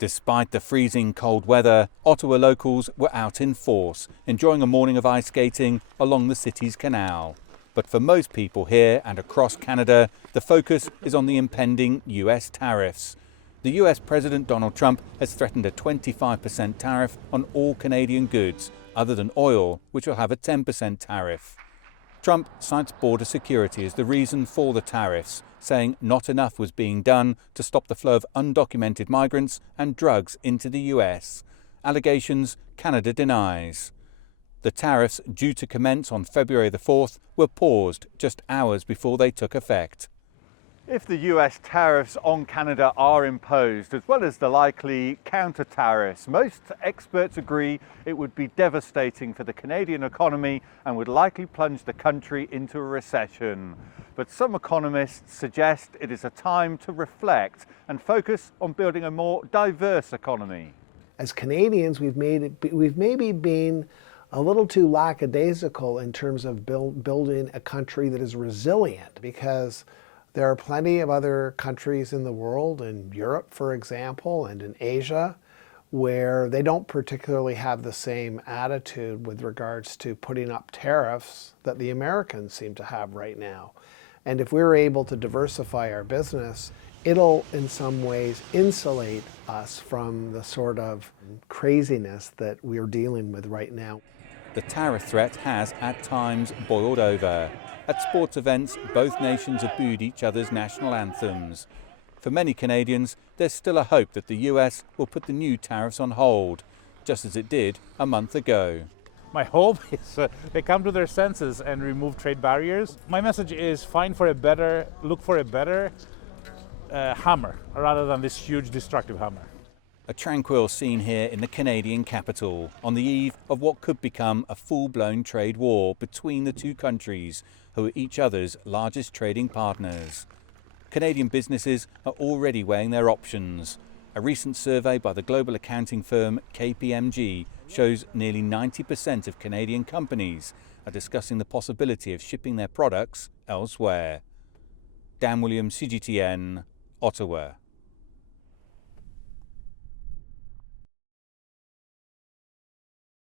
Despite the freezing cold weather, Ottawa locals were out in force, enjoying a morning of ice skating along the city's canal. But for most people here and across Canada, the focus is on the impending US tariffs. The US President Donald Trump has threatened a 25% tariff on all Canadian goods, other than oil, which will have a 10% tariff. Trump cites border security as the reason for the tariffs, saying not enough was being done to stop the flow of undocumented migrants and drugs into the US. Allegations Canada denies. The tariffs, due to commence on February the 4th, were paused just hours before they took effect. If the US tariffs on Canada are imposed, as well as the likely counter tariffs, most experts agree it would be devastating for the Canadian economy and would likely plunge the country into a recession. But some economists suggest it is a time to reflect and focus on building a more diverse economy. As Canadians, we've maybe been a little too lackadaisical in terms of building a country that is resilient, because there are plenty of other countries in the world, in Europe, for example, and in Asia, where they don't particularly have the same attitude with regards to putting up tariffs that the Americans seem to have right now. And if we're able to diversify our business, it'll in some ways insulate us from the sort of craziness that we're dealing with right now. The tariff threat has at times boiled over. At sports events, both nations have booed each other's national anthems. For many Canadians, there's still a hope that the US will put the new tariffs on hold, just as it did a month ago. My hope is they come to their senses and remove trade barriers. My message is look for a better hammer rather than this huge destructive hammer. A tranquil scene here in the Canadian capital, on the eve of what could become a full-blown trade war between the two countries, who are each other's largest trading partners. Canadian businesses are already weighing their options. A recent survey by the global accounting firm KPMG shows nearly 90% of Canadian companies are discussing the possibility of shipping their products elsewhere. Dan Williams, CGTN, Ottawa.